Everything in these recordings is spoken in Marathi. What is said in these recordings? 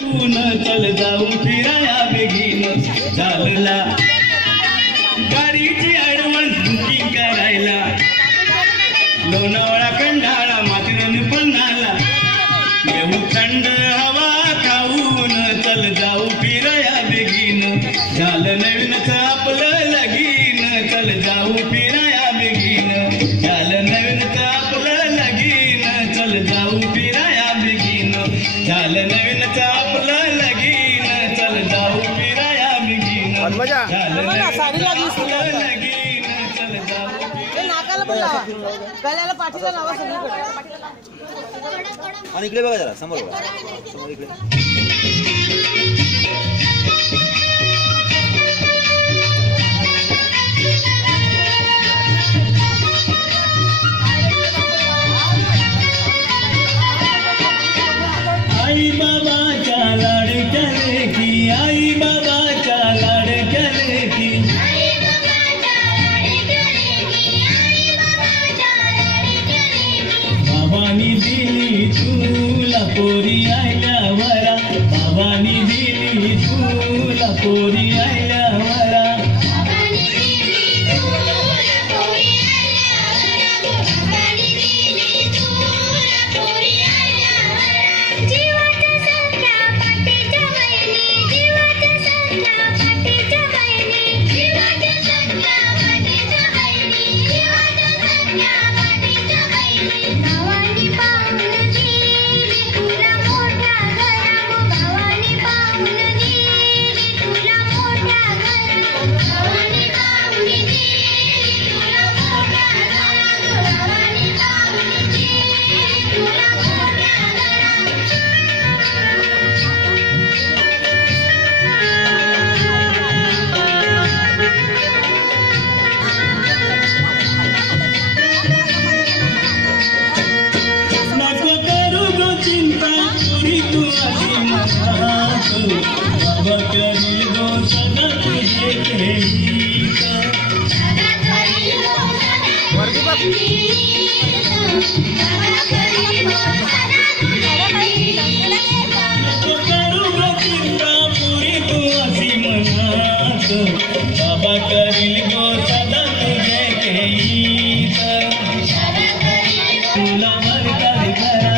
तू न चल जाऊ फिराया बेगीन चालला गाडीची ॲडव्हान्स बुकिंग करायला लोणावळा खंडाळा माथेरान पन्हाळा येऊ थंड हवा खाऊन चल जाऊ फिराया बेगीन झालं नवीनच आपलं लगीन चल जाऊ फिराया बेगीन झालं नवीनच आपलं लगीन चल जाऊ फिराया बेगीन झालं नवीनच आपलं लगीन चल जाऊ फिराया बेगीन झालं नवीनच आपलं लगीन चल जाऊ नाकाला पण लावा गळ्याला पाठीला लावा सगळीकडे आणि इकडे बघा जरा समोर बघा समोर इकडे आई बाबाच्या लाडक्या लेकी आई बाबाच्या लाडक्या लेकी बाबांनी दिली तुला पोरी आयल्यावरा बाबांनी दिली तुला पोरी आयल्यावरा बाबा करील गो सदा तुझे करू ग चिंता पुरी तू अशी मनात बाबा करील गो सदा तुझे घेईत तुला वरदान करा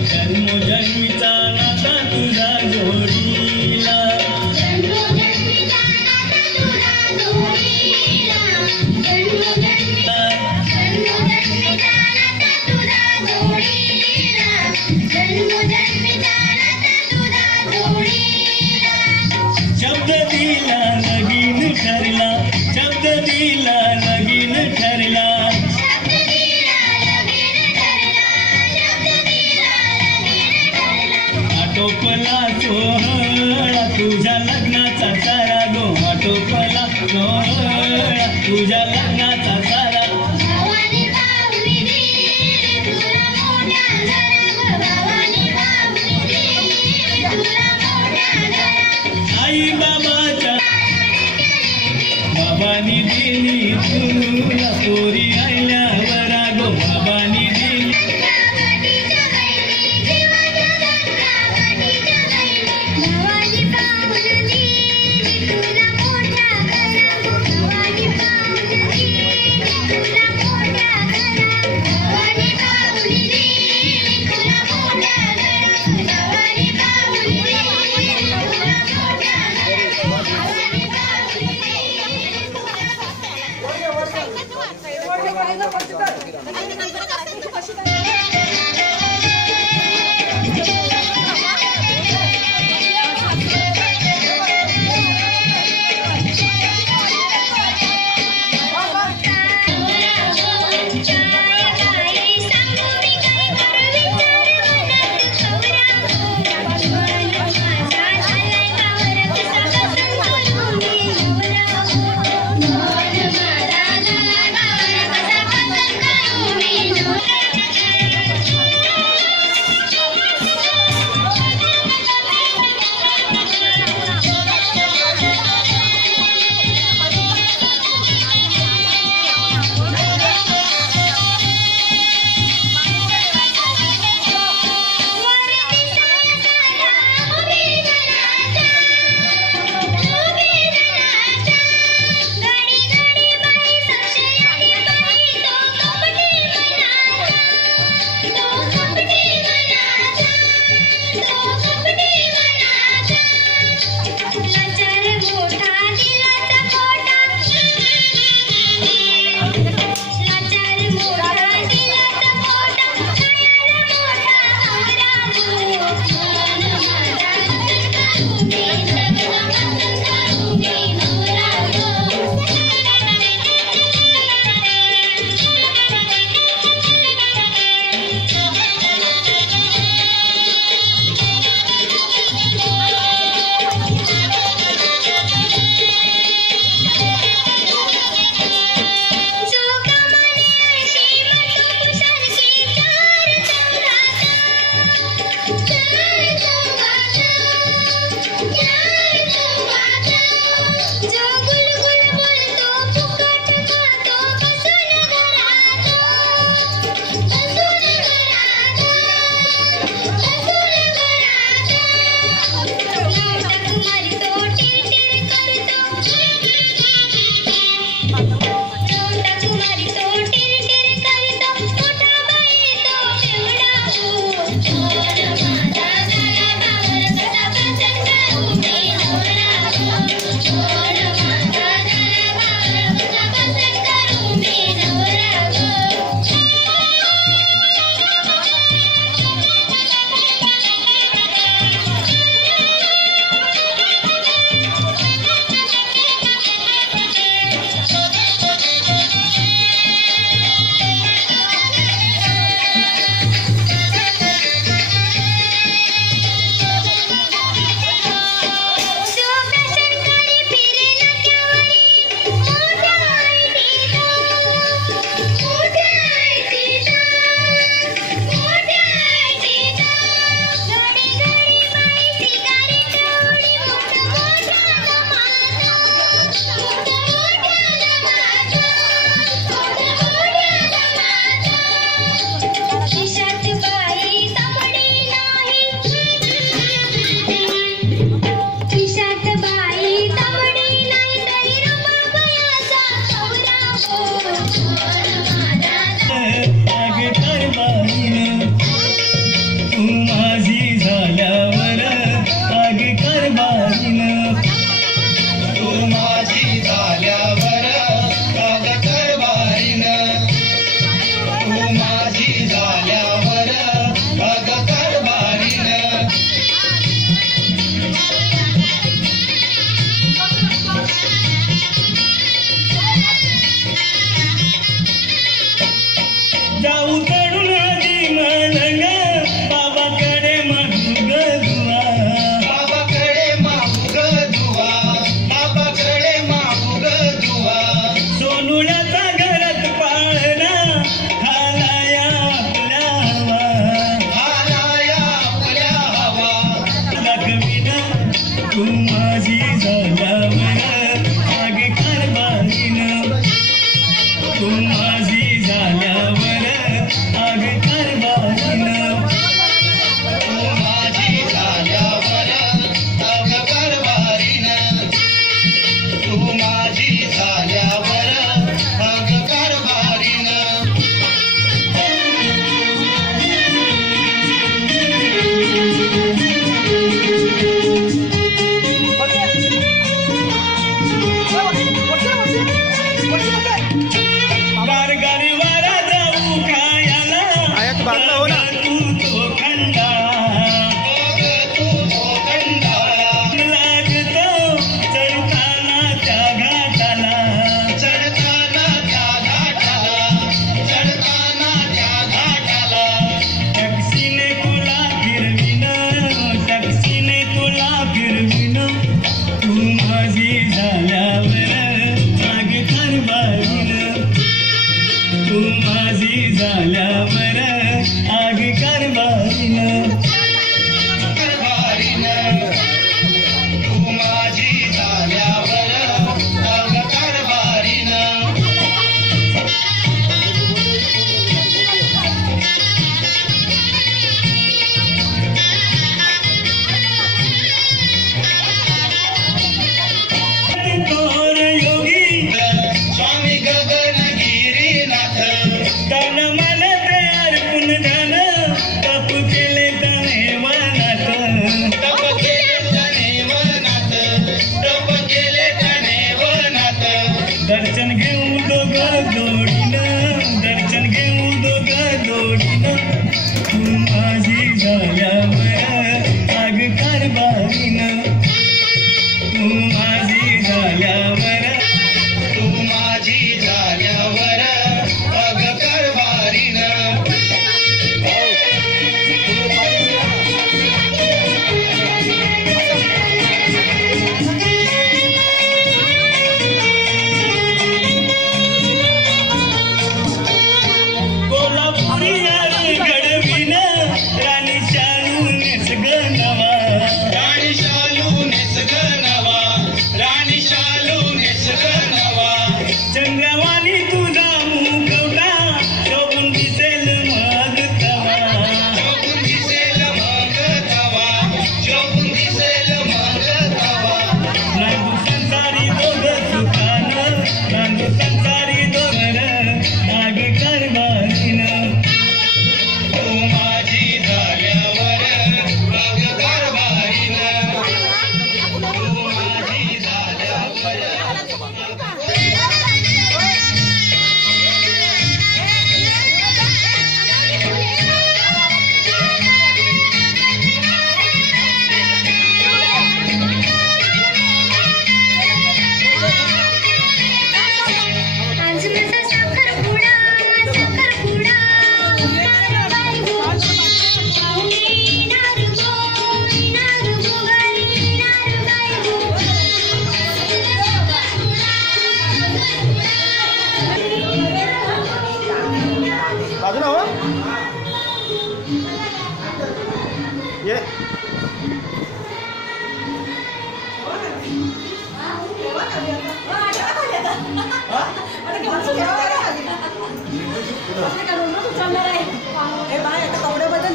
जन्मोजन्मीचा नाता तुझा जोडीला शब्द दिला लगीन ठरला शब्द दिला लगीन ठरला आटोपला सोहळा तुझ्या लग्नाचा सारा गो आटोपला सोहळा तुझ्या लग्नाचा सारा आई बाबाच्या बाबांनी दिली तुला पोरी आयल्यावरा गो बाबांनी दिली तुला मोठा आणि तुझा मुखवटा शोभून दिसेल मग तवा शोभून दिसेल मग तवा शोभून दिसेल मग तवा नांदू संसारी दोघं सुखानं नांदू संसारी दोघं आग कारभारीनं तू माझी झाल्यावर आग कारभारीनं तू माझी झाल्यावर बाजूला हो ये कपडे बदल